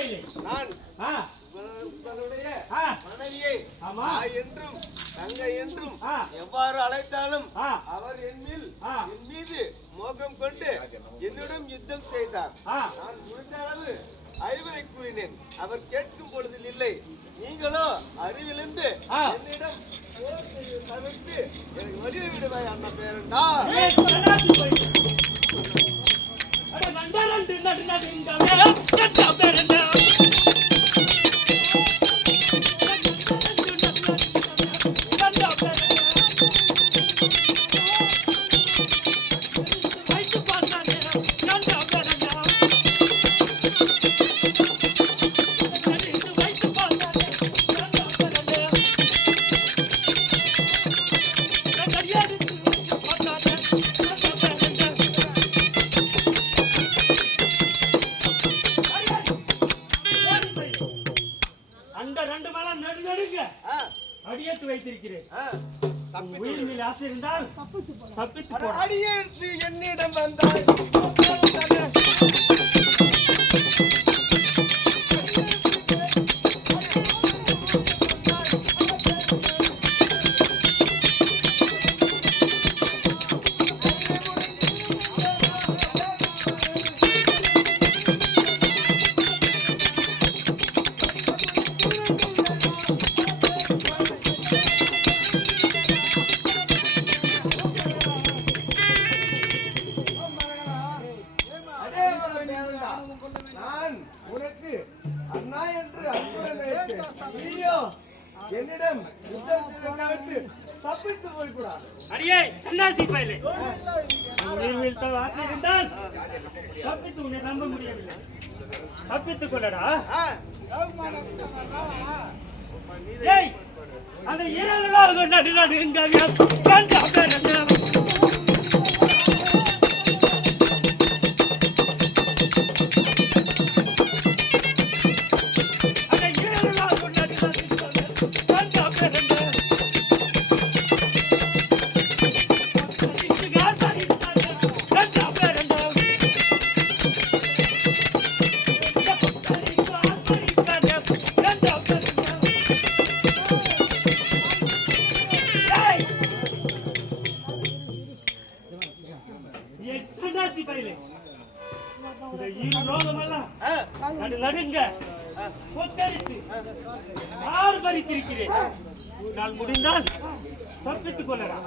நான் உங்களுடைய மனைவியை என்றும் தங்கை என்றும் எவ்வாறு அழைத்தாலும் அவர் என் மீது மோகம் கொண்டு என்னிடம் யுத்தம் செய்தார். நான் முடிந்த அளவு அறிவுரை கூறினேன். அவர் கேட்கும் பொழுதில் இல்லை. நீங்களோ அறிவிலிருந்து என்னிடம் தவிர்த்து எனக்கு வடிவை விடுவாய் அண்ணா பேரண்டா. அடியேற்று வைத்திருக்கிறேன். உயிர் மேல் ஆசை இருந்தால் தப்பித்து போ. அடியேற்று என்னிடம் வந்தாய். நான் உனக்கு அண்ணா என்று என்னிடம் தப்பித்து போய்க்கூடாது. அடியே சன்னாசி பையலே, ஆசை இருந்தால் தப்பித்து உன்னை நம்ப முடியவில்லை. தப்பித்துக் கொள்ளடா. அந்த இரவு நடு நடு நான் முடிந்தால் தப்பித்துக் கொள்ளலாம்.